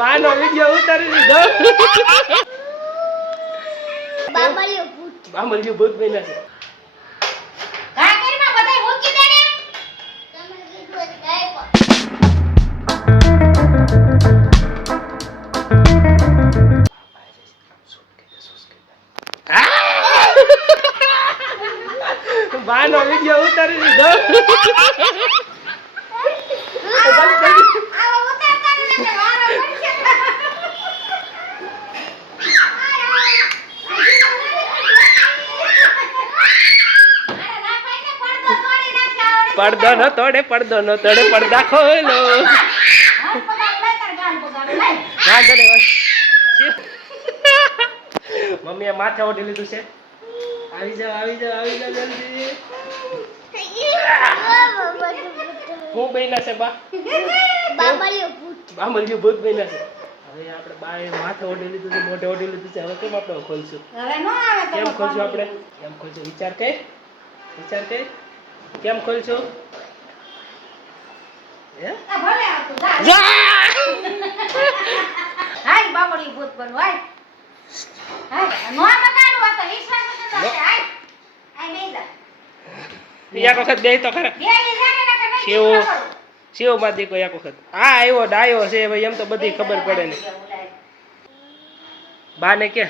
બાનો video ઉતારી દીધો. બામલિયું ભૂત બન્યા છે. કાકરમાં બધાય મૂકી દે ને. તમે કીધું જાય પણ બાનો વિડિયો ઉતારી દીધો. પડદો ન તોડે પડદા ખોલો. મમ્મીએ માથે ઓઢી લીધું છે. આવી જાઓ જલ્દી. હું બન્યા છે બા? બામલિયું ભૂત બન્યા છે. હવે આપણે બાએ માથે ઓઢી લીધું છે, મોઢે ઓઢી લીધું છે. હવે કેમ આપણે ખોલશું? કેમ ખોલશું આપણે? કેમ ખોલશું? વિચાર કઈ કેમ ખોલશું? હે ભલે આવતું જા. હાય બામળી ભૂત બનવું હાય. નો મકાડું હતો વિશ્વાસ હતો હાય. આય બેજા. એક વખત બે તો ખરા. શિવ માં દીકો એક વખત. હા આવ્યો ડાયો છે ભાઈ, એમ તો બધી ખબર પડે ને. બાને કે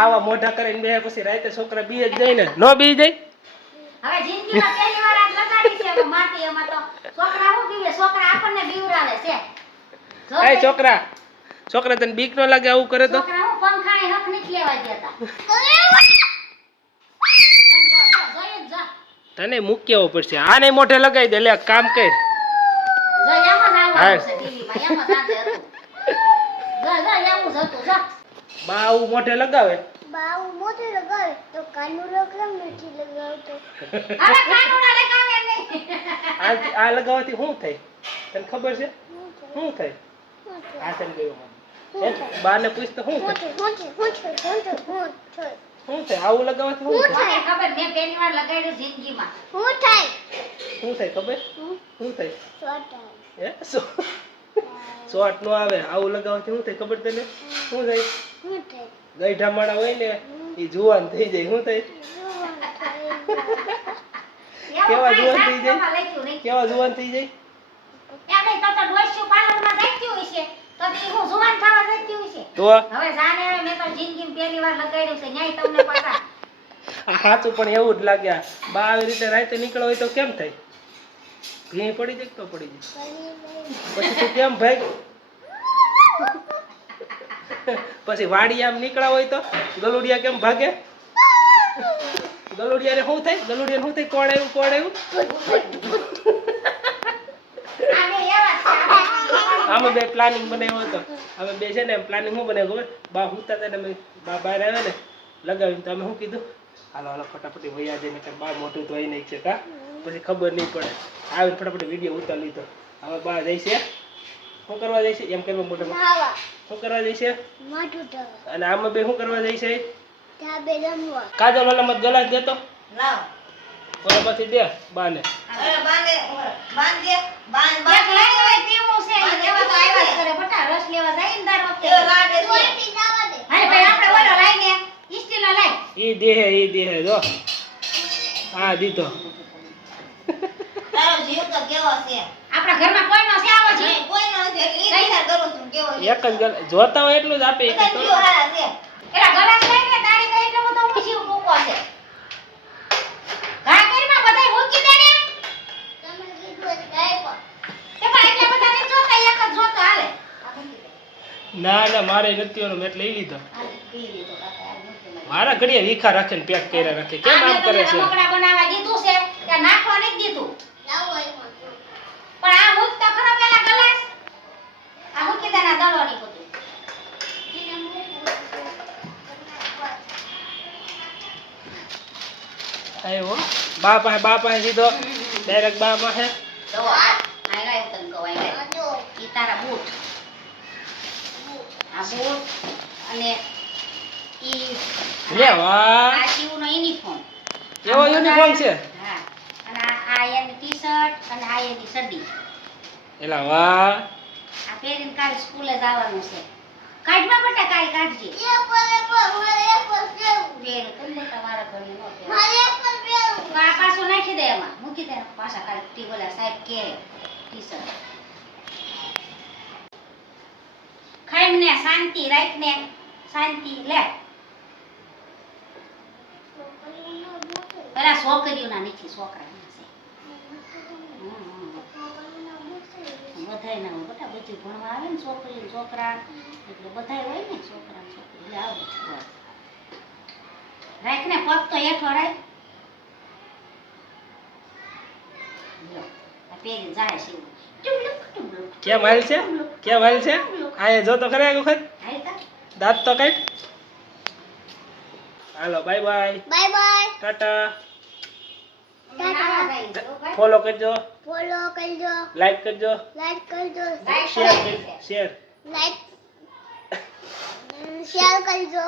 આવા મોઢા કરીને બે પછી રાતે છોકરા બી જ જાય ને. નો બી જાય. હવે જિંદગીમાં પહેલી વાર આજ લગાડી છે હવે માટી. એમાં તો છોકરા હું બીવે, છોકરા આપણને બીવરાવે છે. એ છોકરા તને બીક ન લાગે આવું કરે તો? છોકરા હું પંખાણે હક નથી લેવા દેતા. તને મૂકી આવવો પડશે. આને મોઢે લગાવી દે. લે કામ કર. જો એમ જ આવવાનું છે ટીવીમાં, એમ જ આજે હતું. જો એમ જ હતું જો. બા આવું મોઢે લગાવે. તો કાનુડો કેમ નથી લગાવતો? હવે કાનુડા લગાવે નહીં. આ લગાવવાથી શું થાય તને ખબર છે? શું થાય? આ તને કહ્યું મને. બાને પૂછ તો શું થાય? આવું લગાવવાથી શું થાય? ખબર મેં પહેલી વાર લગાડ્યું જિંદગીમાં. શું થાય ખબર? શું થાય? હે શોર્ટ નો આવે. આવું લગાવવાથી શું થાય ખબર તને? શું થાય? ગઈઢા માણા હોય ને એ જુવાન થઈ જાય. શું થાય? કેવા જુવાન થઈ જાય? તો હવે જાને મેં તો જિંદગીમાં પહેલી વાર લગાડ્યું છે. ન્યાય તમને પાછા સાચું પણ એવું જ લાગ્યા. બા આવી રીતે રાતે નીકળો હોય તો કેમ થાય? ભીં પડી જાય તો પડી જાય. પછી તું કેમ ભાગ? પછી વાડી આમ નીકળ્યા હોય તો ગલુડિયા કેમ ભાગે? ગલુડિયાને શું થાય? કોણ આવ્યું? આમાં બે પ્લાનિંગ બનાવ્યો હતો. અમે બે છે ને પ્લાનિંગ શું બનાવ્યું ખબર? બા હુતા હતા ને બા બહાર આવ્યા ને લગાવીને તો અમે શું કીધું? હાલો ફટાફટી વૈયા જઈને બા મોટું ધોઈ નહીં છે કા પછી ખબર નહીં પડે. આવીને ફટાફટ વિડીયો ઉતારી લીધો. હવે બા જાય છે શું કરવા જાય છે? એમ કરવા મોઢામાં શું કરવા જાય છે? અને આમાં બે શું કરવા જાય છે? કાજલ ઓલામાં ગલાસ દેતો ઓલામાંથી દે બાને. ઈ દેહે જો હા દીધો. આપણા ઘરમાં કોઈનો છે આવો છે? એક જ જોતા હોય એટલું જ આપે. એલા ગલાસ લઈને તારી કઈ એટલો બધો હું જીવ મૂકો છે. કાકરમાં બધાય મૂકી દે ને. તમે કીધું જાય પણ. તે પણ એટલા બધા ને જોતા એક જ જોતો હાલે. ના મારે નથી ઓલો મેં એટલે લઈ લીધો. મારા ઘડિયા વિખા રાખે ને પેક કર્યા રાખે. કેમ આમ કરે છે? રમકડા બનાવવા દીધું છે કે નાખવા નથી દીધું. પણ આ મૂકતા ખરો પેલા ગલાસ. આ મૂકી દેના દળો ની બધું. આવ્યો બા પાસે સીધો ડાયરેક્ટ બા પાસે. જો આ આયલા તન કવાય ઈ તારા બૂટ. આ બૂટ અને ઈ લે વાહ આ શિવનો યુનિફોર્મ. એવો યુનિફોર્મ છે. હા અને આ આ એની ટી-શર્ટ અને આ એની ચડ્ડી. એલા વાહ આ પહેરીને કાલે સ્કૂલે જવાનું છે. કાઢવા બટા કાઈ કાઢજે. વેર કેમ બટા મારા ઘરે નો પહેર. તો આ પાછું નાખી દે એમાં. મૂકી દે પાછા કાલે ટીગોલા સાહેબ કે ટી-શર્ટ. ખાઈને શાંતિ રાખને શાંતિ લે. પેલા છોકરીઓના નથી છોકરાના છે. બધાય ના હોય બટા બધું ભણવા આવે ને છોકરીઓ છોકરા એટલે બધાય હોય ને છોકરા ને છોકરી એટલે આવું બસ. રાખ ને પગ તો હેઠો રાખ. લો આ પેરી જાય છે એવું. ટુમલુક ટુમલુક. કેમ હાલ છે કેમ હાલ છે આયા જો તો ખરે એક વખત હાલ તા. દાંત તો કાઢ હાલો બાય બાય બાય બાય ટાટા અમે નાવા જાય જો ભાઈ. ફોલો કરજો ફોલો કરજો લાઈક કરજો લાઈક કરજો લાઈક શેર કરી દે. શેર લાઈક શેર કરજો